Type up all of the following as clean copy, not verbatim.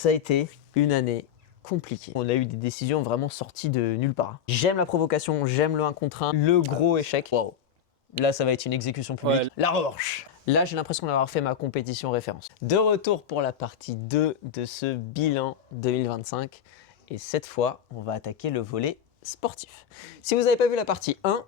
ça a été une année compliquée. On a eu des décisions vraiment sorties de nulle part. J'aime la provocation, j'aime le 1 contre 1, le gros échec. Wow. Là, ça va être une exécution publique. Ouais. La revanche. Là, j'ai l'impression d'avoir fait ma compétition référence. De retour pour la partie 2 de ce bilan 2025. Et cette fois, on va attaquer le volet sportif. Si vous n'avez pas vu la partie 1,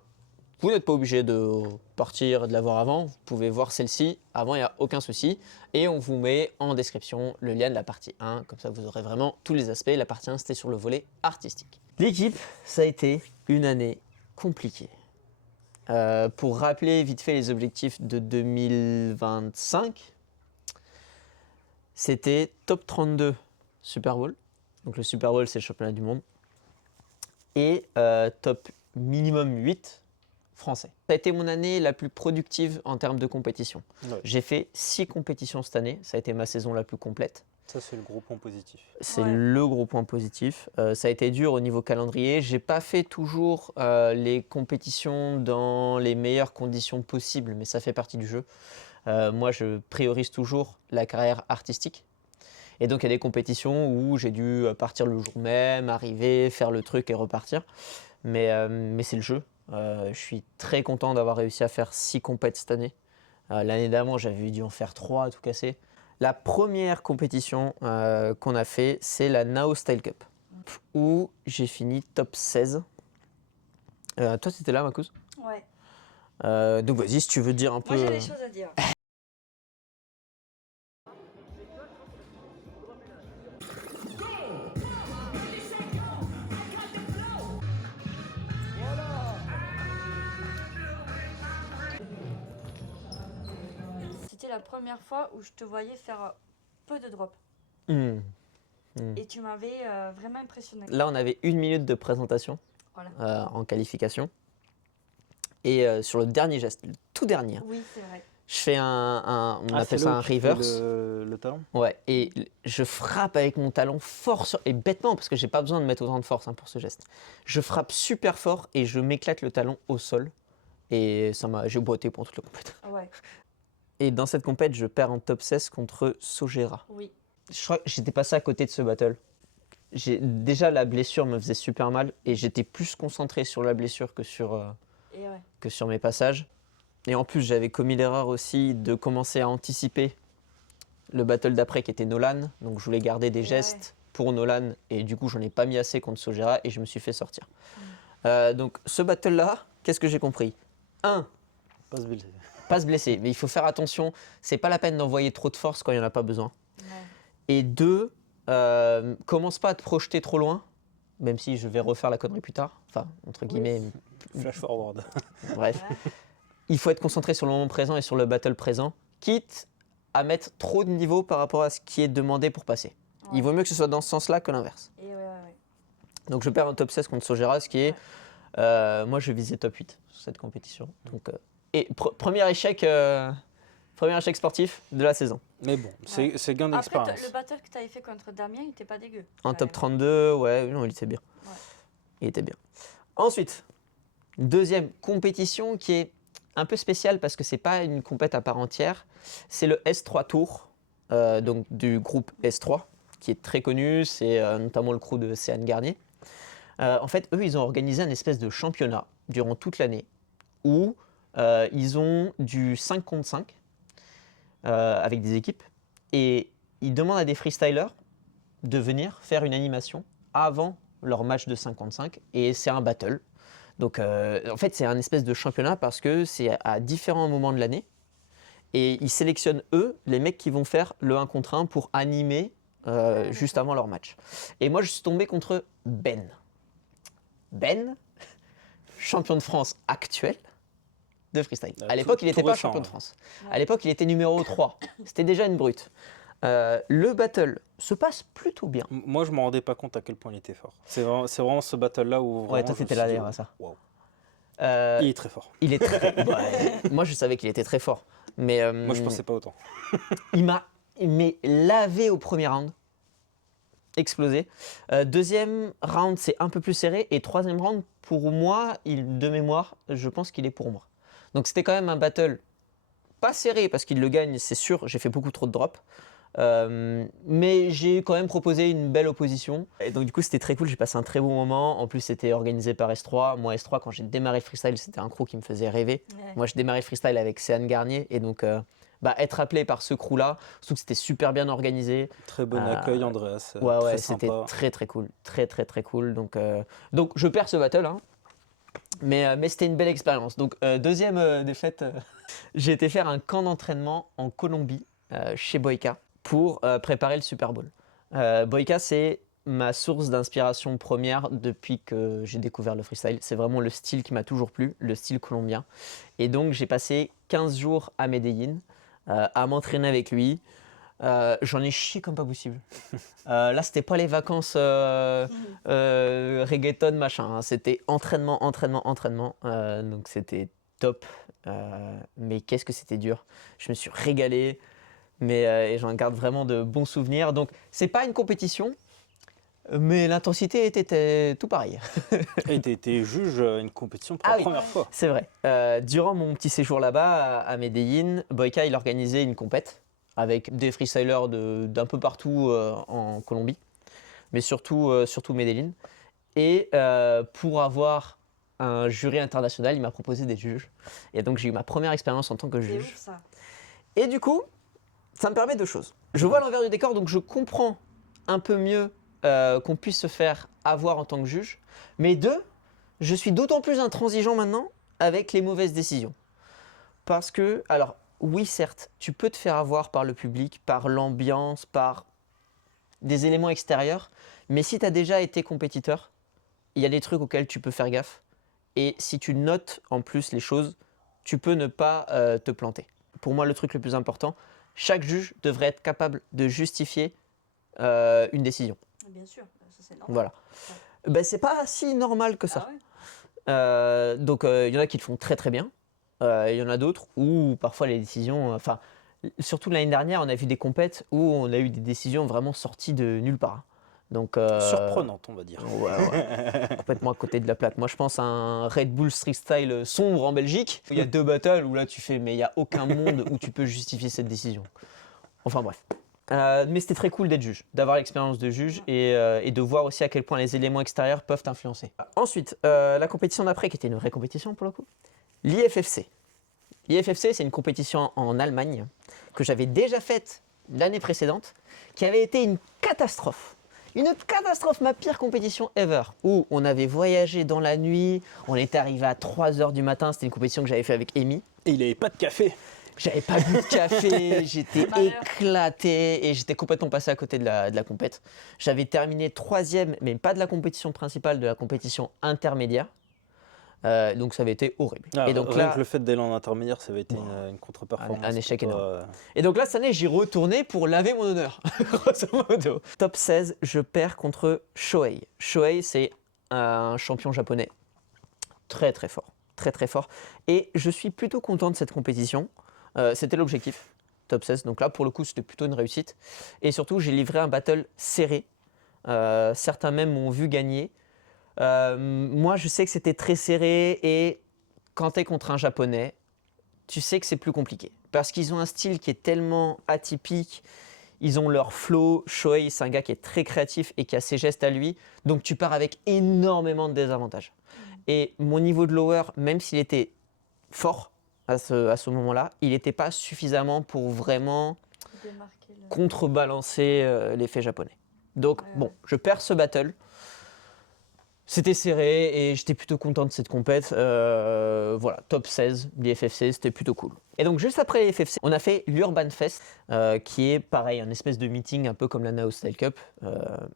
vous n'êtes pas obligé de partir et de la voir avant. Vous pouvez voir celle-ci. Avant, il n'y a aucun souci. Et on vous met en description le lien de la partie 1. Comme ça, vous aurez vraiment tous les aspects. La partie 1, c'était sur le volet artistique. L'équipe, ça a été une année compliquée. Pour rappeler vite fait les objectifs de 2025, c'était top 32 Super Bowl. Donc le Super Bowl, c'est le championnat du monde. Et top minimum 8 français. Ça a été mon année la plus productive en termes de compétition. Ouais. J'ai fait 6 compétitions cette année. Ça a été ma saison la plus complète. Ça, c'est le gros point positif. C'est le gros point positif. Ça a été dur au niveau calendrier. J'ai pas fait toujours les compétitions dans les meilleures conditions possibles, mais ça fait partie du jeu. Moi, je priorise toujours la carrière artistique. Et donc, il y a des compétitions où j'ai dû partir le jour même, arriver, faire le truc et repartir. Mais c'est le jeu. Je suis très content d'avoir réussi à faire 6 compètes cette année. L'année d'avant, j'avais dû en faire 3 à tout casser. La première compétition qu'on a fait, c'est la Nao Style Cup, où j'ai fini top 16. Toi, tu étais là, Marcus? Ouais. Donc vas-y, si tu veux dire un peu... Moi, j'ai des choses à dire. C'était la première fois où je te voyais faire peu de drops. Et tu m'avais vraiment impressionné. Là, on avait 1 minute de présentation en qualification. Et sur le dernier geste, le tout dernier, oui, c'est vrai. Je fais on appelle ça un reverse. Le talon. Ouais, et je frappe avec mon talon fort, et bêtement, parce que j'ai pas besoin de mettre autant de force pour ce geste. Je frappe super fort et je m'éclate le talon au sol. Et j'ai boité pour toute la compète. Ouais. Et dans cette compète, je perds en top 16 contre Sogera. Oui. Je crois que j'étais passé à côté de ce battle. Déjà, la blessure me faisait super mal et j'étais plus concentré sur la blessure que sur mes passages. Et en plus, j'avais commis l'erreur aussi de commencer à anticiper le battle d'après qui était Nolan. Donc, je voulais garder des gestes pour Nolan et du coup, j'en ai pas mis assez contre Sogera et je me suis fait sortir. Donc, ce battle-là, qu'est-ce que j'ai compris? 1. Pas se blesser, mais il faut faire attention. C'est pas la peine d'envoyer trop de force quand il n'y en a pas besoin. Ouais. Et 2, commence pas à te projeter trop loin, même si je vais refaire la connerie plus tard. Enfin, entre guillemets. Flash forward. Bref. Il faut être concentré sur le moment présent et sur le battle présent, quitte à mettre trop de niveau par rapport à ce qui est demandé pour passer. Ouais. Il vaut mieux que ce soit dans ce sens-là que l'inverse. Donc je perds un top 16 contre Sogera, ce qui est... moi, je visais top 8 sur cette compétition. Donc, et premier échec sportif de la saison. Mais bon, c'est gain d'expérience. Après, le battle que tu avais fait contre Damien, il était pas dégueu. En top 32, ouais, non, il était bien. Ouais. Il était bien. Ensuite, deuxième compétition qui est un peu spéciale parce que c'est pas une compète à part entière. C'est le S3 Tour, donc du groupe S3, qui est très connu. C'est notamment le crew de Céane Garnier. En fait, eux, ils ont organisé un espèce de championnat durant toute l'année où ils ont du 5 contre 5 avec des équipes et ils demandent à des freestylers de venir faire une animation avant leur match de 5 contre 5 et c'est un battle. Donc en fait, c'est un espèce de championnat parce que c'est à différents moments de l'année et ils sélectionnent eux, les mecs qui vont faire le 1 contre 1 pour animer juste avant leur match. Et moi, je suis tombé contre Ben. Ben, champion de France actuel de freestyle. À l'époque, il n'était pas champion de France. À l'époque, il était numéro 3. C'était déjà une brute. Le battle se passe plutôt bien. Moi, je ne me rendais pas compte à quel point il était fort. C'est vraiment ce battle-là où... Ouais, toi, t'étais là d'ailleurs à ça. Wow. Il est très fort. Il est très... moi, je savais qu'il était très fort. Mais, moi, je ne pensais pas autant. il m'a lavé au premier round. Explosé. Deuxième round, c'est un peu plus serré. Et troisième round, pour moi, de mémoire, je pense qu'il est pour moi. Donc c'était quand même un battle pas serré parce qu'il le gagne, c'est sûr. J'ai fait beaucoup trop de drops. Mais j'ai quand même proposé une belle opposition. Et donc du coup c'était très cool, j'ai passé un très bon moment. En plus c'était organisé par S3. Moi S3 quand j'ai démarré le freestyle c'était un crew qui me faisait rêver. Ouais. Moi je démarrais le freestyle avec Céane Garnier et donc être appelé par ce crew là, surtout que c'était super bien organisé. Très bon accueil, Andreas. Ouais très c'était sympa. très cool. Très cool. Donc je perds ce battle hein. Mais c'était une belle expérience. Donc deuxième défaite, j'ai été faire un camp d'entraînement en Colombie chez Boyka pour préparer le Super Bowl. Boyka, c'est ma source d'inspiration première depuis que j'ai découvert le freestyle. C'est vraiment le style qui m'a toujours plu, le style colombien. Et donc j'ai passé 15 jours à Medellín à m'entraîner avec lui. J'en ai chié comme pas possible. Là, c'était pas les vacances reggaeton machin. Hein. C'était entraînement. Donc c'était top. Mais qu'est-ce que c'était dur. Je me suis régalé. Et j'en garde vraiment de bons souvenirs. Donc c'est pas une compétition. Mais l'intensité était tout pareil. Et tu été juge à une compétition pour la première fois. C'est vrai. Durant mon petit séjour là-bas à Medellín, Boyka il organisait une compète avec des freestylers d'un peu partout en Colombie, mais surtout Medellín. Et pour avoir un jury international, il m'a proposé des juges. Et donc j'ai eu ma première expérience en tant que C'est juge. ouf, ça. Et du coup, ça me permet deux choses. Je vois l'envers du décor, donc je comprends un peu mieux qu'on puisse se faire avoir en tant que juge. Mais deux, je suis d'autant plus intransigeant maintenant avec les mauvaises décisions. Parce que, alors, oui, certes, tu peux te faire avoir par le public, par l'ambiance, par des éléments extérieurs. Mais si tu as déjà été compétiteur, il y a des trucs auxquels tu peux faire gaffe. Et si tu notes en plus les choses, tu peux ne pas te planter. Pour moi, le truc le plus important, chaque juge devrait être capable de justifier une décision. Bien sûr, ça c'est normal. Voilà. Ben, c'est pas si normal que ça. Ah ouais. Donc il y en a qui le font très bien. Il y en a d'autres où parfois les décisions... surtout l'année dernière, on a vu des compètes où on a eu des décisions vraiment sorties de nulle part. Donc, surprenante, on va dire. Ouais. Complètement à côté de la plaque. Moi, je pense à un Red Bull Street Style sombre en Belgique. Il y a 2 battles où là, tu fais, mais il n'y a aucun monde où tu peux justifier cette décision. Enfin bref. Mais c'était très cool d'être juge, d'avoir l'expérience de juge et de voir aussi à quel point les éléments extérieurs peuvent influencer. Ensuite, la compétition d'après, qui était une vraie compétition pour le coup, l'IFFC. L'IFFC, c'est une compétition en Allemagne que j'avais déjà faite l'année précédente, qui avait été une catastrophe. Une catastrophe, ma pire compétition ever, où on avait voyagé dans la nuit, on était arrivé à 3h du matin, c'était une compétition que j'avais fait avec Amy. Et il n'avait pas de café. J'avais pas bu de café, j'étais éclaté et j'étais complètement passé à côté de la compète. J'avais terminé 3e, mais pas de la compétition principale, de la compétition intermédiaire. Donc ça avait été horrible. Et donc là, le fait d'aller en intermédiaire, ça avait été une contre-performance. Un échec énorme. Et donc là, cette année, j'y retournais pour laver mon honneur, grosso modo. Top 16, je perds contre Shohei. Shohei, c'est un champion japonais très fort. Très fort. Et je suis plutôt content de cette compétition. C'était l'objectif, top 16. Donc là, pour le coup, c'était plutôt une réussite. Et surtout, j'ai livré un battle serré. Certains même m'ont vu gagner. Moi, je sais que c'était très serré et quand tu es contre un japonais, tu sais que c'est plus compliqué. Parce qu'ils ont un style qui est tellement atypique, ils ont leur flow. Shohei, c'est un gars qui est très créatif et qui a ses gestes à lui. Donc tu pars avec énormément de désavantages. Et mon niveau de lower, même s'il était fort à ce moment-là, il n'était pas suffisamment pour vraiment contrebalancer l'effet japonais. Donc bon, je perds ce battle. C'était serré et j'étais plutôt content de cette compète. Voilà, top 16 l'IFFC, c'était plutôt cool. Et donc juste après l'IFFC, on a fait l'Urban Fest, qui est pareil, un espèce de meeting un peu comme la Nao Style Cup.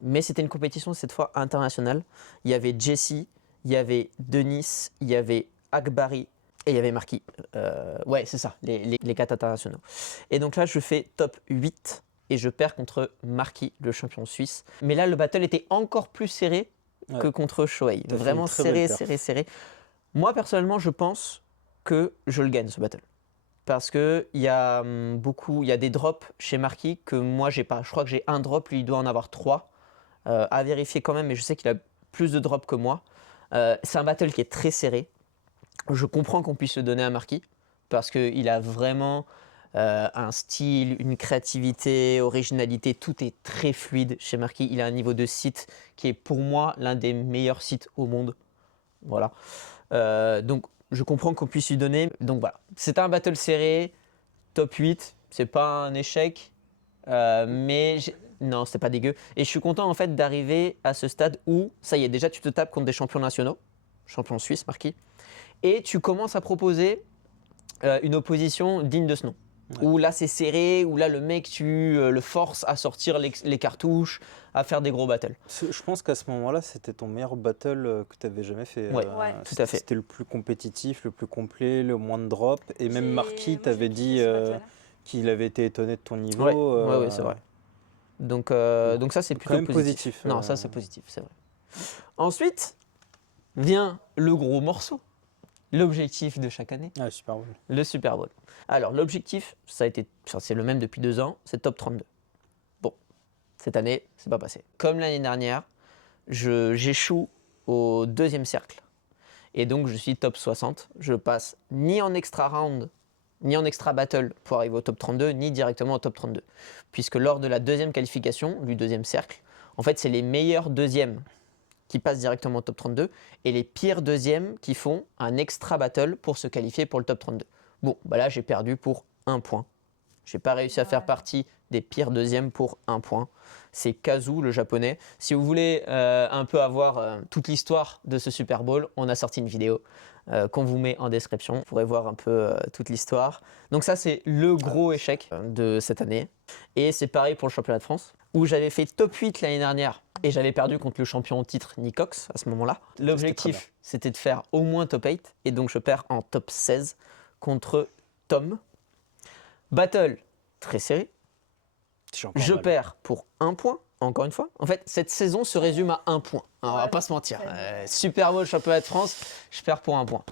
Mais c'était une compétition cette fois internationale. Il y avait Jesse, il y avait Denis, il y avait Akbari et il y avait Marquis. Ouais, c'est ça, les 4 internationaux. Et donc là, je fais top 8 et je perds contre Marquis, le champion suisse. Mais là, le battle était encore plus serré que contre Shohei. Vraiment serré. Moi, personnellement, je pense que je le gagne, ce battle. Parce qu'il y a des drops chez Marquis que moi, j'ai pas. Je crois que j'ai un drop, lui, il doit en avoir 3. À vérifier quand même, mais je sais qu'il a plus de drops que moi. C'est un battle qui est très serré. Je comprends qu'on puisse le donner à Marquis, parce qu'il a vraiment un style, une créativité, originalité, tout est très fluide chez Marquis. Il a un niveau de site qui est pour moi l'un des meilleurs sites au monde. Voilà. Donc je comprends qu'on puisse lui donner. Donc voilà, c'est un battle serré, top 8, c'est pas un échec, non, c'était pas dégueu. Et je suis content en fait d'arriver à ce stade où, ça y est, déjà tu te tapes contre des champions nationaux, champions suisses, Marquis, et tu commences à proposer une opposition digne de ce nom. Ouais. Où là c'est serré, où là le mec tu le forces à sortir les cartouches, à faire des gros battles. Je pense qu'à ce moment-là, c'était ton meilleur battle que tu avais jamais fait. Ouais, tout à fait. C'était le plus compétitif, le plus complet, le moins de drop. Et même Marquis t'avait dit qu'il avait été étonné de ton niveau. Ouais, c'est vrai. Donc ça c'est plutôt positif. Non, ça c'est positif, c'est vrai. Ensuite vient le gros morceau. L'objectif de chaque année. Ah, Super Bowl. Le Super Bowl. Alors, l'objectif, c'est le même depuis 2 ans, c'est top 32. Bon, cette année, c'est pas passé. Comme l'année dernière, j'échoue au 2e cercle. Et donc, je suis top 60. Je passe ni en extra round, ni en extra battle pour arriver au top 32, ni directement au top 32. Puisque lors de la 2e qualification, du 2e cercle, en fait, c'est les meilleurs 2e qui passent directement au top 32 et les pires 2e qui font un extra battle pour se qualifier pour le top 32. Bon, bah là j'ai perdu pour 1 point. J'ai pas réussi à faire partie des pires 2e pour 1 point. C'est Kazu, le japonais. Si vous voulez un peu avoir toute l'histoire de ce Super Bowl, on a sorti une vidéo qu'on vous met en description. Vous pourrez voir un peu toute l'histoire. Donc ça c'est le gros échec de cette année. Et c'est pareil pour le championnat de France, où j'avais fait top 8 l'année dernière et j'avais perdu contre le champion au titre Nicox à ce moment-là. L'objectif, c'était de faire au moins top 8 et donc je perds en top 16 contre Tom. Battle très serré. Je perds pour 1 point, encore une fois. En fait, cette saison se résume à 1 point. Alors, on va pas se mentir. Super Bowl, championnat de France, je perds pour 1 point.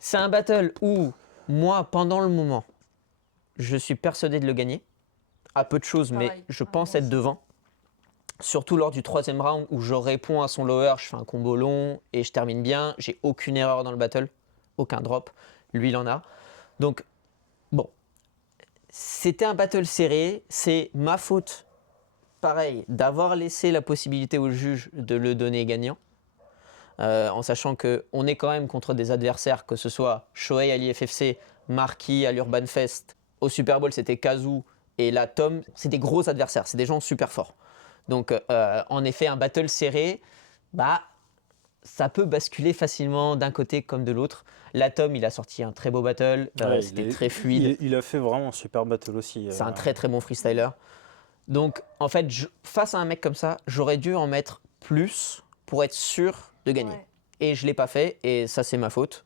C'est un battle où, moi, pendant le moment, je suis persuadé de le gagner. À peu de choses, mais je pense être devant. Surtout lors du 3e round où je réponds à son lower, je fais un combo long et je termine bien. J'ai aucune erreur dans le battle, aucun drop. Lui, il en a. Donc, bon, c'était un battle serré. C'est ma faute, pareil, d'avoir laissé la possibilité au juge de le donner gagnant. En sachant qu'on est quand même contre des adversaires, que ce soit Shohei à l'IFFC, Marquis à l'Urban Fest. Au Super Bowl, c'était Kazu. Et là, Tom, c'est des gros adversaires, c'est des gens super forts. Donc, en effet, un battle serré, ça peut basculer facilement d'un côté comme de l'autre. Là, Tom, il a sorti un très beau battle, c'était très fluide. Il a fait vraiment un super battle aussi. C'est un très très bon freestyler. Donc, en fait, face à un mec comme ça, j'aurais dû en mettre plus pour être sûr de gagner. Ouais. Et je ne l'ai pas fait, et ça, c'est ma faute.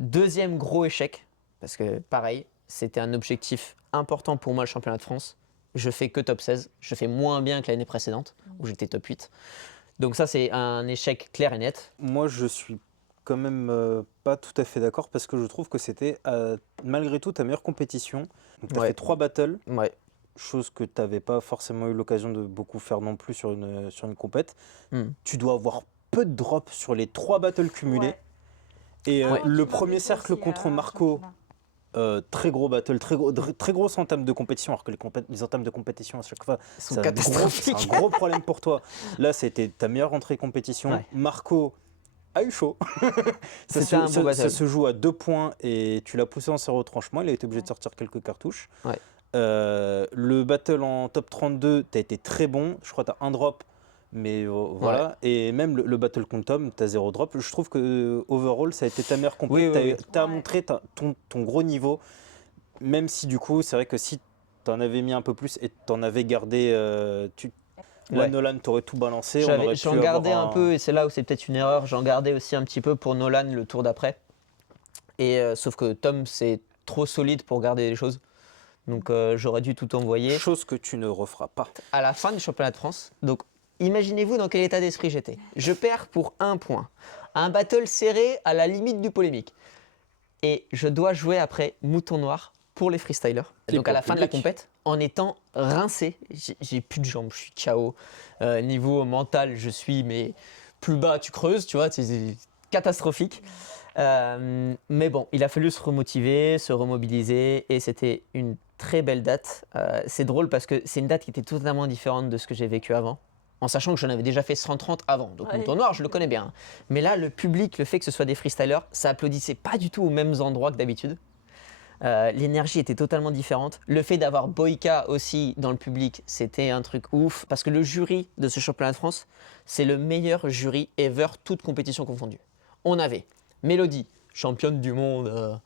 2e gros échec, parce que pareil, c'était un objectif important pour moi, le championnat de France. Je fais que top 16. Je fais moins bien que l'année précédente, où j'étais top 8. Donc ça, c'est un échec clair et net. Moi, je suis quand même pas tout à fait d'accord, parce que je trouve que c'était, malgré tout, ta meilleure compétition. Donc tu as fait 3 battles, chose que tu n'avais pas forcément eu l'occasion de beaucoup faire non plus sur une compète. Tu dois avoir peu de drops sur les 3 battles cumulés. Et le premier cercle contre Marco... très gros battle, très grosse entame de compétition, alors que les entames de compétition à chaque fois sont catastrophiques. C'est un gros problème pour toi. Là, c'était ta meilleure entrée de compétition. Ouais. Marco a eu chaud. ça se joue à 2 points et tu l'as poussé en serre au retranchement. Il a été obligé de sortir quelques cartouches. Ouais. Le battle en top 32, tu as été très bon. Je crois que tu as un drop. Mais voilà, ouais. Et même le battle contre Tom, tu as 0 drop. Je trouve que overall, ça a été ta meilleure compétition. Tu as montré ton gros niveau, même si du coup, c'est vrai que si tu en avais mis un peu plus et tu en avais gardé, Nolan, tu aurais tout balancé. J'en gardais un peu, et c'est là où c'est peut-être une erreur. J'en gardais aussi un petit peu pour Nolan le tour d'après. Et sauf que Tom, c'est trop solide pour garder les choses. Donc j'aurais dû tout envoyer. Chose que tu ne referas pas. À la fin du championnat de France, donc imaginez-vous dans quel état d'esprit j'étais. Je perds pour 1 point. Un battle serré à la limite du polémique. Et je dois jouer après Mouton Noir pour les freestylers. Donc à la fin de la compète, en étant rincé. J'ai plus de jambes, je suis KO. Niveau mental, je suis mais plus bas, tu creuses, tu vois, c'est catastrophique. Mais bon, il a fallu se remotiver, se remobiliser. Et c'était une très belle date. C'est drôle parce que c'est une date qui était totalement différente de ce que j'ai vécu avant. En sachant que j'en avais déjà fait 130 avant. Donc Mouton Noir, je le connais bien. Mais là, le public, le fait que ce soit des freestylers, ça applaudissait pas du tout aux mêmes endroits que d'habitude. L'énergie était totalement différente. Le fait d'avoir Boyka aussi dans le public, c'était un truc ouf. Parce que le jury de ce championnat de France, c'est le meilleur jury ever, toute compétition confondue. On avait Mélodie, championne du monde.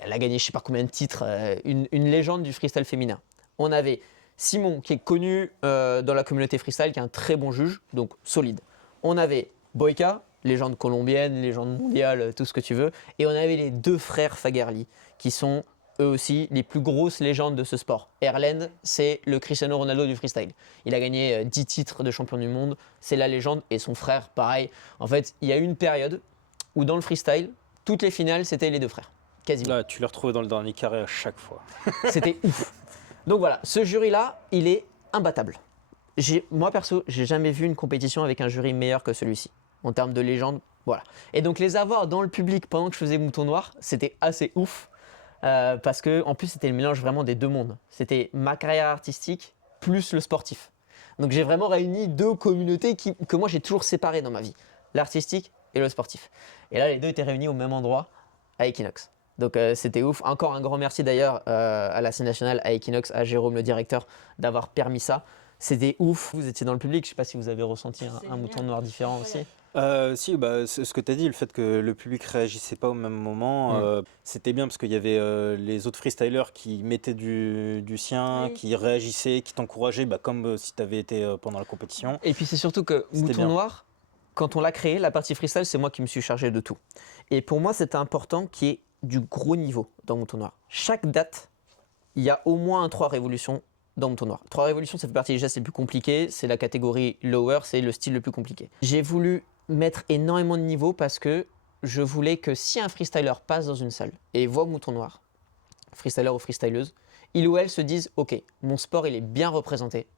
Elle a gagné je sais pas combien de titres. Une légende du freestyle féminin. On avait Simon, qui est connu dans la communauté freestyle, qui est un très bon juge, donc solide. On avait Boyka, légende colombienne, légende mondiale, tout ce que tu veux. Et on avait les 2 frères Fagerli, qui sont eux aussi les plus grosses légendes de ce sport. Erlend, c'est le Cristiano Ronaldo du freestyle. Il a gagné 10 titres de champion du monde, c'est la légende. Et son frère, pareil. En fait, il y a eu une période où dans le freestyle, toutes les finales, c'était les 2 frères. Quasiment. Là, tu les retrouvais dans le dernier carré à chaque fois. C'était ouf. Donc voilà, ce jury-là, il est imbattable. Moi perso, j'ai jamais vu une compétition avec un jury meilleur que celui-ci. En termes de légende, voilà. Et donc les avoir dans le public pendant que je faisais Mouton Noir, c'était assez ouf. Parce que en plus, c'était le mélange vraiment des 2 mondes. C'était ma carrière artistique plus le sportif. Donc j'ai vraiment réuni 2 communautés que moi j'ai toujours séparées dans ma vie. L'artistique et le sportif. Et là, les 2 étaient réunis au même endroit, à Equinox. Donc c'était ouf. Encore un grand merci d'ailleurs à la scène nationale, à Equinox, à Jérôme le directeur, d'avoir permis ça. C'était ouf. Vous étiez dans le public, je ne sais pas si vous avez ressenti un Mouton Noir différent aussi. Si, ce que tu as dit, le fait que le public réagissait pas au même moment, c'était bien parce qu'il y avait les autres freestylers qui mettaient du sien, qui réagissaient, qui t'encourageaient, comme si tu avais été pendant la compétition. Et puis c'est surtout que Mouton Noir, quand on l'a créé, la partie freestyle, c'est moi qui me suis chargé de tout. Et pour moi, c'était important qu'il y ait du gros niveau dans Mouton Noir. Chaque date, il y a au moins 3 révolutions dans Mouton Noir. 3 révolutions, ça fait partie des gestes les plus compliqués. C'est la catégorie lower, c'est le style le plus compliqué. J'ai voulu mettre énormément de niveau parce que je voulais que si un freestyler passe dans une salle et voit Mouton Noir, freestyler ou freestyleuse, il ou elle se dise « Ok, mon sport, il est bien représenté.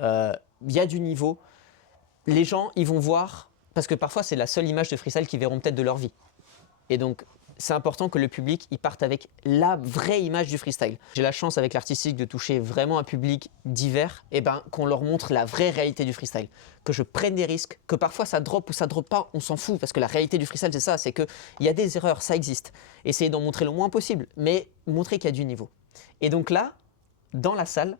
Il y a du niveau. » Les gens, ils vont voir, parce que parfois, c'est la seule image de freestyle qu'ils verront peut-être de leur vie. Et donc, c'est important que le public il parte avec la vraie image du freestyle. J'ai la chance avec l'artistique de toucher vraiment un public divers, et qu'on leur montre la vraie réalité du freestyle. Que je prenne des risques, que parfois ça drop ou ça drop pas, on s'en fout, parce que la réalité du freestyle c'est ça, c'est qu'il y a des erreurs, ça existe. Essayez d'en montrer le moins possible, mais montrer qu'il y a du niveau. Et donc là, dans la salle,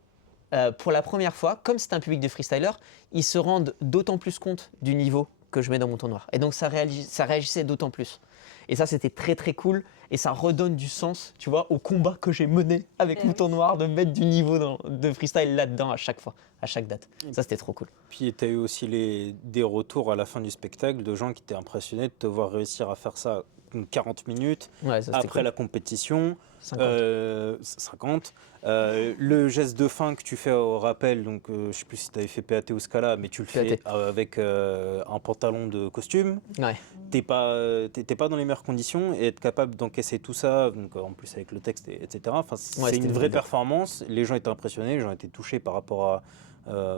pour la première fois, comme c'est un public de freestylers, ils se rendent d'autant plus compte du niveau que je mets dans Mouton Noir. Et donc ça réagissait d'autant plus. Et ça, c'était très très cool. Et ça redonne du sens, tu vois, au combat que j'ai mené avec Mouton Noir, de mettre du niveau de freestyle là-dedans à chaque fois, à chaque date. Ça, c'était trop cool. Puis tu as eu aussi des retours à la fin du spectacle de gens qui étaient impressionnés de te voir réussir à faire ça 40 minutes après la compétition. 50. Le geste de fin que tu fais au rappel, donc je sais plus si tu avais fait PAT ou Scala, mais tu le fais avec un pantalon de costume. Ouais. T'es pas dans les meilleures conditions et être capable d'encaisser tout ça, donc en plus avec le texte, etc. Enfin, c'est une vraie performance. Les gens étaient impressionnés, les gens étaient touchés par rapport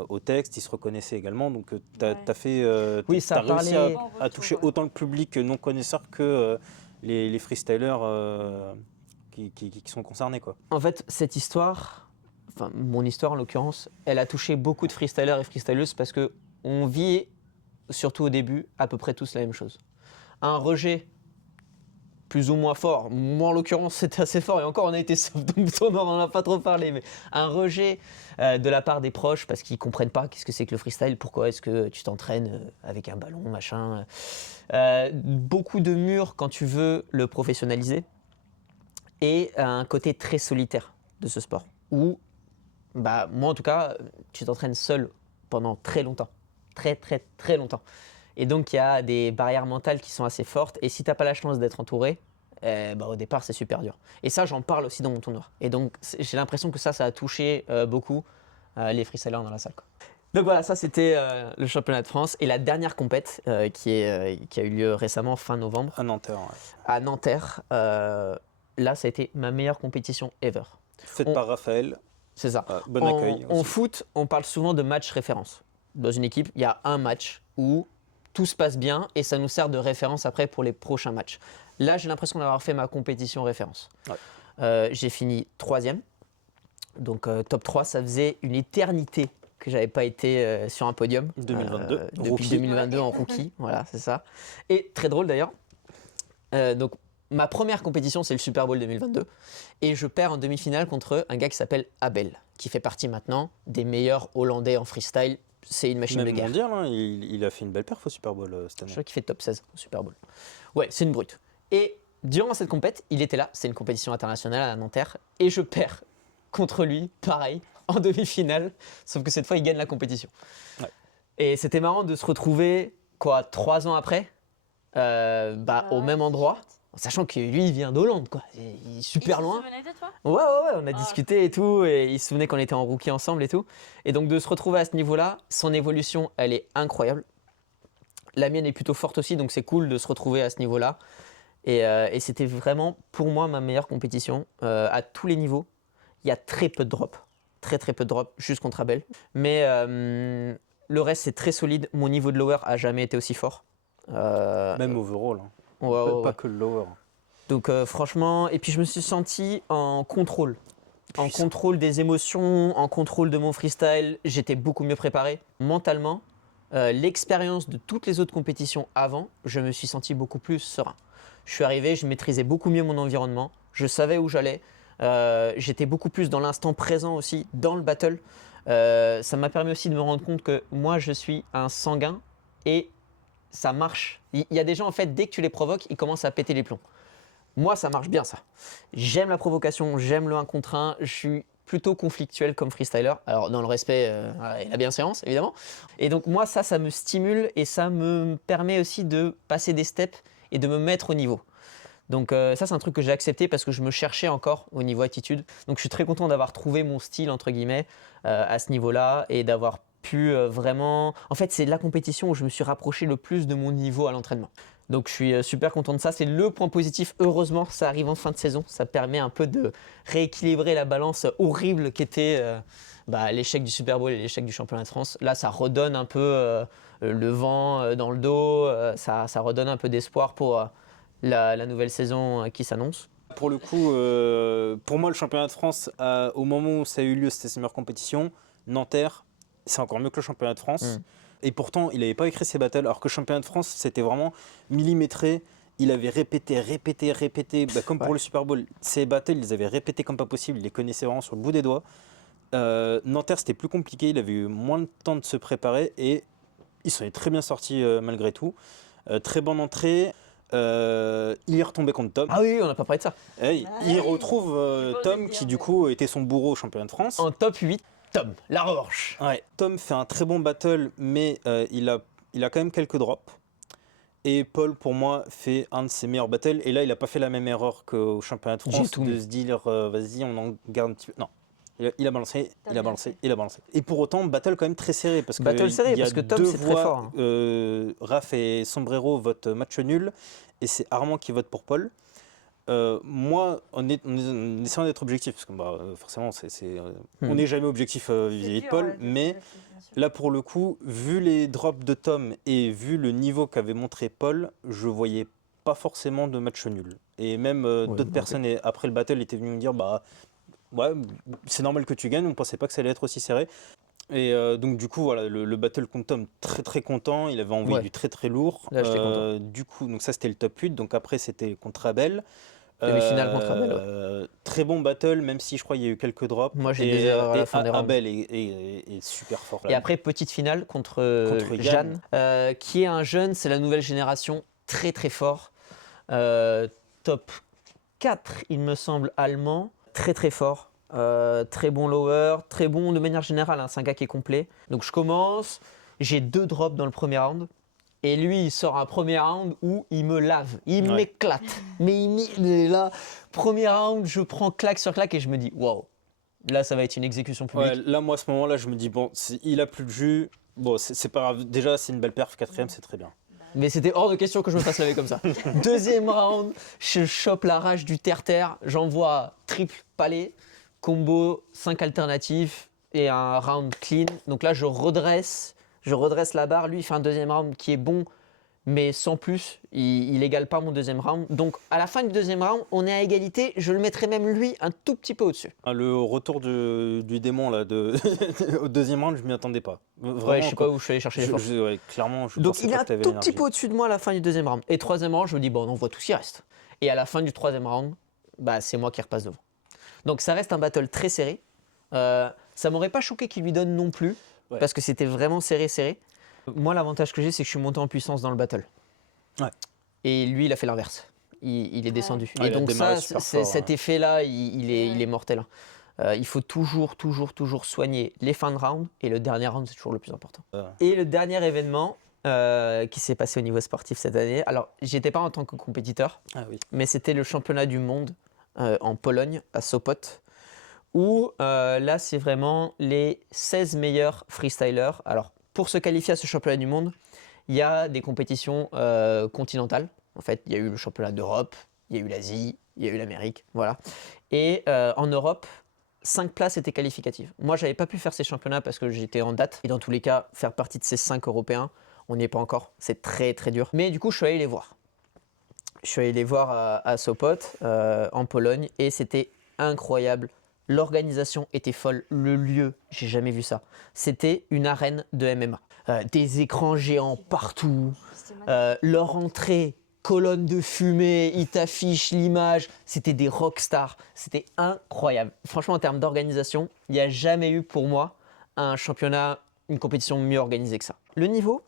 au texte, ils se reconnaissaient également. Donc t'as réussi à toucher autant le public non connaisseur que les freestylers qui sont concernés, quoi. En fait, cette histoire, enfin mon histoire en l'occurrence, elle a touché beaucoup de freestylers et freestyleuses parce qu'on vit, surtout au début, à peu près tous la même chose. Un rejet plus ou moins fort, moi en l'occurrence c'était assez fort et encore on a été sauf, donc on n'en a pas trop parlé, mais un rejet de la part des proches parce qu'ils ne comprennent pas qu'est-ce que c'est que le freestyle, pourquoi est-ce que tu t'entraînes avec un ballon, machin. Beaucoup de murs quand tu veux le professionnaliser. Et un côté très solitaire de ce sport, où, moi en tout cas, tu t'entraînes seul pendant très longtemps, très très très longtemps. Et donc il y a des barrières mentales qui sont assez fortes, et si tu n'as pas la chance d'être entouré, au départ c'est super dur. Et ça j'en parle aussi dans Mouton Noir. Et donc j'ai l'impression que ça a touché beaucoup les freestylers dans la salle, quoi. Donc voilà, ça c'était le championnat de France. Et la dernière compète qui a eu lieu récemment, fin novembre. À Nanterre. Ouais. À Nanterre. Là, ça a été ma meilleure compétition ever. Faite par Raphaël. C'est ça. Bon accueil. En foot, on parle souvent de match référence. Dans une équipe, il y a un match où tout se passe bien et ça nous sert de référence après pour les prochains matchs. Là, j'ai l'impression d'avoir fait ma compétition référence. Ouais. J'ai fini 3e Donc top 3, ça faisait une éternité que j'avais pas été sur un podium. 2022. Depuis 2022 en rookie, voilà, c'est ça. Et très drôle d'ailleurs. Donc ma première compétition, c'est le Super Bowl 2022. Et je perds en demi-finale contre un gars qui s'appelle Abel, qui fait partie maintenant des meilleurs Hollandais en freestyle. C'est une machine de guerre. Mondial, hein, il a fait une belle perf au Super Bowl cette année. Je crois qu'il fait top 16 au Super Bowl. Ouais, c'est une brute. Et durant cette compète, il était là. C'est une compétition internationale à Nanterre. Et je perds contre lui, pareil, en demi-finale. Sauf que cette fois, il gagne la compétition. Ouais. Et c'était marrant de se retrouver, 3 ans après, au même endroit. Sachant que lui, il vient d'Hollande, quoi. Il est super loin. Il se souvenait de toi ? Ouais, on a discuté et tout. Et il se souvenait qu'on était en rookie ensemble et tout. Et donc, de se retrouver à ce niveau-là, son évolution, elle est incroyable. La mienne est plutôt forte aussi, donc c'est cool de se retrouver à ce niveau-là. Et c'était vraiment, pour moi, ma meilleure compétition. À tous les niveaux, il y a très peu de drops. Très peu de drops, juste contre Abel. Mais le reste, c'est très solide. Mon niveau de lower a jamais été aussi fort. Même overall. Hein. Pas que le lower. Donc franchement, et puis je me suis senti en contrôle. En contrôle des émotions, en contrôle de mon freestyle. J'étais beaucoup mieux préparé. Mentalement, l'expérience de toutes les autres compétitions avant, je me suis senti beaucoup plus serein. Je suis arrivé, je maîtrisais beaucoup mieux mon environnement. Je savais où j'allais. J'étais beaucoup plus dans l'instant présent aussi, dans le battle. Ça m'a permis aussi de me rendre compte que moi, je suis un sanguin et ça marche. Il y a des gens, en fait, dès que tu les provoques, ils commencent à péter les plombs. Moi, ça marche bien, ça. J'aime la provocation, j'aime le 1 contre 1. Je suis plutôt conflictuel comme freestyler. Alors, dans le respect et la bienséance, évidemment. Et donc, moi, ça me stimule et ça me permet aussi de passer des steps et de me mettre au niveau. Donc ça, c'est un truc que j'ai accepté parce que je me cherchais encore au niveau attitude. Donc je suis très content d'avoir trouvé mon style, entre guillemets, à ce niveau-là et d'avoir pu vraiment... En fait, c'est la compétition où je me suis rapproché le plus de mon niveau à l'entraînement. Donc je suis super content de ça. C'est le point positif. Heureusement, ça arrive en fin de saison. Ça permet un peu de rééquilibrer la balance horrible qu'était l'échec du Super Bowl et l'échec du championnat de France. Là, ça redonne un peu le vent dans le dos. Ça redonne un peu d'espoir pour... La nouvelle saison qui s'annonce. Pour le coup, pour moi, le championnat de France, au moment où ça a eu lieu, c'était ses meilleures compétitions. Nanterre, c'est encore mieux que le championnat de France. Et pourtant, il n'avait pas écrit ses battles, alors que le championnat de France, c'était vraiment millimétré. Il avait répété, comme pour le Super Bowl. Ses battles, il les avait répétés comme pas possible. Il les connaissait vraiment sur le bout des doigts. Nanterre, c'était plus compliqué. Il avait eu moins de temps de se préparer et il s'en est très bien sorti malgré tout. Très bonne entrée. Il est retombé contre Tom. Ah oui, on n'a pas parlé de ça. Il retrouve Tom qui du coup était son bourreau au championnat de France. En top 8, Tom, la revanche. Ouais. Tom fait un très bon battle, mais il a quand même quelques drops. Et Paul, pour moi, fait un de ses meilleurs battles. Et là, il n'a pas fait la même erreur qu'au championnat de France de se dire vas-y, on en garde un petit peu. Non. Il a balancé. Et pour autant, battle quand même très serré. Parce que Tom, c'est très fort. Raph et Sombrero votent match nul. Et c'est Armand qui vote pour Paul. Moi, en essayant d'être objectif, parce que forcément, on n'est jamais objectif vis-à-vis de Paul. Mais là, pour le coup, vu les drops de Tom et vu le niveau qu'avait montré Paul, je voyais pas forcément de match nul. Et même d'autres personnes, après le battle, étaient venues me dire ouais, c'est normal que tu gagnes, on ne pensait pas que ça allait être aussi serré. Et donc du coup, voilà, le battle contre Tom, très très content, il avait envoyé du très très lourd. Là, j'étais content. Du coup, donc ça c'était le top 8, donc après c'était contre Abel. Demi-finale contre Abel. Très bon battle, même si je crois qu'il y a eu quelques drops. Moi j'ai des erreurs à la fin des rounds. Abel est super fort. Là. Et après, petite finale contre Jeanne, qui est un jeune, c'est la nouvelle génération, très très fort. Top 4, il me semble, allemand. Très très fort, très bon lower, très bon de manière générale, c'est un gars qui est complet. Donc je commence, j'ai 2 drops dans le premier round et lui il sort un premier round où il me lave, il m'éclate. Mais il est là, premier round, je prends claque sur claque et je me dis waouh, là ça va être une exécution publique. Ouais, là moi à ce moment-là je me dis il a plus de jus, c'est pas grave, déjà c'est une belle perf, 4ème c'est très bien. Mais c'était hors de question que je me fasse laver comme ça. Deuxième round, je chope la rage du terre-terre, j'envoie triple palais, combo 5 alternatifs et un round clean. Donc là, je redresse la barre. Lui, il fait un deuxième round qui est bon, mais sans plus, il égale pas mon deuxième round. Donc à la fin du deuxième round, on est à égalité. Je le mettrais même lui un tout petit peu au-dessus. Le retour du démon là, au deuxième round, je m'y attendais pas. Vraiment, ouais, je sais pas où je suis allé chercher les forces. Ouais, clairement, donc il est un tout petit peu au-dessus de moi à la fin du deuxième round. Et troisième round, je me dis bon, on voit tout ce qui reste. Et à la fin du troisième round, bah, c'est moi qui repasse devant. Donc ça reste un battle très serré. Ça m'aurait pas choqué qu'il lui donne non plus, parce que c'était vraiment serré. Moi, l'avantage que j'ai, c'est que je suis monté en puissance dans le battle. Ouais. Et lui, il a fait l'inverse. Il est descendu. Ouais, et donc ça, cet effet-là, il est mortel. Il faut toujours soigner les fins de round. Et le dernier round, c'est toujours le plus important. Et le dernier événement qui s'est passé au niveau sportif cette année. Alors, j'étais pas en tant que compétiteur, mais c'était le championnat du monde en Pologne, à Sopot. Où là, c'est vraiment les 16 meilleurs freestylers. Alors, pour se qualifier à ce championnat du monde, il y a des compétitions continentales. En fait, il y a eu le championnat d'Europe, il y a eu l'Asie, il y a eu l'Amérique, voilà. Et en Europe, 5 places étaient qualificatives. Moi, je n'avais pas pu faire ces championnats parce que j'étais en date. Et dans tous les cas, faire partie de ces 5 Européens, on n'y est pas encore. C'est très dur. Mais du coup, je suis allé les voir. Je suis allé les voir à Sopot, en Pologne, et c'était incroyable. L'organisation était folle, le lieu, j'ai jamais vu ça. C'était une arène de MMA. Des écrans géants partout, leur entrée, colonne de fumée, ils t'affichent l'image, c'était des rockstars, c'était incroyable. Franchement, en termes d'organisation, il n'y a jamais eu pour moi un championnat, une compétition mieux organisée que ça. Le niveau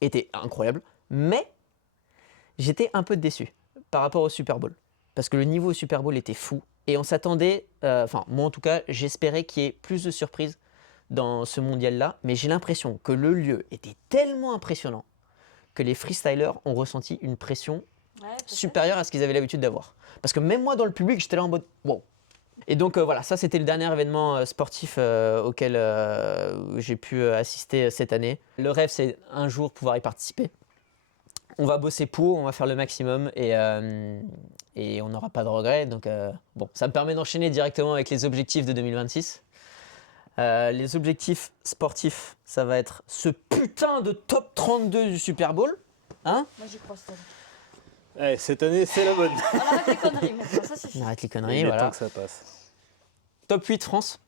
était incroyable, mais j'étais un peu déçu par rapport au Super Bowl. Parce que le niveau au Super Bowl était fou. Et on s'attendait, moi en tout cas, j'espérais qu'il y ait plus de surprises dans ce mondial-là. Mais j'ai l'impression que le lieu était tellement impressionnant que les freestylers ont ressenti une pression supérieure à ce qu'ils avaient l'habitude d'avoir. Parce que même moi dans le public, j'étais là en mode wow. Et donc voilà, ça c'était le dernier événement sportif auquel j'ai pu assister cette année. Le rêve, c'est un jour pouvoir y participer. On va bosser pour, on va faire le maximum et on n'aura pas de regrets. Donc bon, ça me permet d'enchaîner directement avec les objectifs de 2026. Les objectifs sportifs, ça va être ce putain de top 32 du Super Bowl. Hein ? Moi j'y crois cette année. Ouais, cette année, c'est la bonne. On arrête les conneries maintenant, ça suffit. On arrête les conneries, Il est voilà. temps que ça passe. Top 8 France.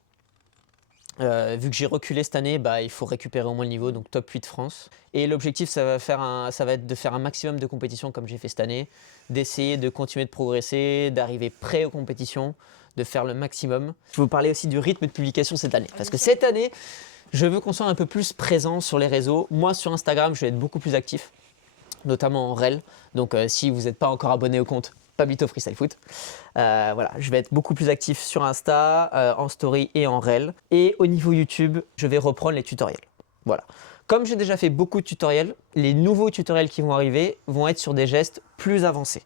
Vu que j'ai reculé cette année, bah, il faut récupérer au moins le niveau, donc top 8 France. Et l'objectif, ça va être de faire un maximum de compétitions comme j'ai fait cette année, d'essayer de continuer de progresser, d'arriver prêt aux compétitions, de faire le maximum. Je vais vous parler aussi du rythme de publication cette année. Parce que cette année, je veux qu'on soit un peu plus présent sur les réseaux. Moi, sur Instagram, je vais être beaucoup plus actif, notamment en Reel. Donc si vous n'êtes pas encore abonné au compte, Pablito Freestyle Foot. Voilà, je vais être beaucoup plus actif sur Insta, en story et en Reel. Et au niveau YouTube, je vais reprendre les tutoriels. Voilà. Comme j'ai déjà fait beaucoup de tutoriels, les nouveaux tutoriels qui vont arriver vont être sur des gestes plus avancés.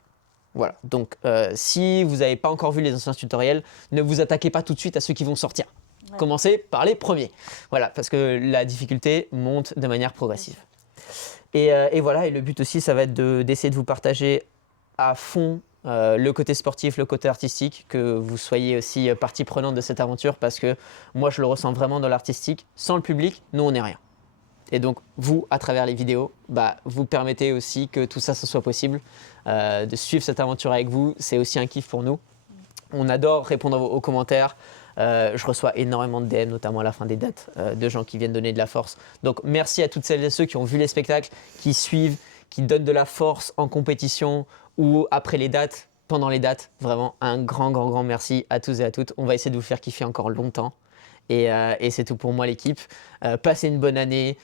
Voilà. Donc, si vous n'avez pas encore vu les anciens tutoriels, ne vous attaquez pas tout de suite à ceux qui vont sortir. Ouais. Commencez par les premiers. Voilà, parce que la difficulté monte de manière progressive. Et voilà, et le but aussi, ça va être d'essayer de vous partager à fond le côté sportif, le côté artistique, que vous soyez aussi partie prenante de cette aventure parce que moi je le ressens vraiment dans l'artistique. Sans le public, nous on n'est rien. Et donc vous, à travers les vidéos, bah, vous permettez aussi que tout ça, soit possible. De suivre cette aventure avec vous, c'est aussi un kiff pour nous. On adore répondre aux commentaires. Je reçois énormément de DM, notamment à la fin des dates, de gens qui viennent donner de la force. Donc merci à toutes celles et ceux qui ont vu les spectacles, qui suivent, qui donnent de la force en compétition ou après les dates, pendant les dates. Vraiment un grand merci à tous et à toutes. On va essayer de vous faire kiffer encore longtemps. Et c'est tout pour moi l'équipe. Passez une bonne année.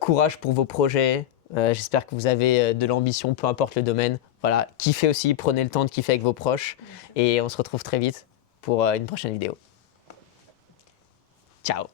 Courage pour vos projets. J'espère que vous avez de l'ambition, peu importe le domaine. Voilà, kiffez aussi, prenez le temps de kiffer avec vos proches. Et on se retrouve très vite pour une prochaine vidéo. Ciao.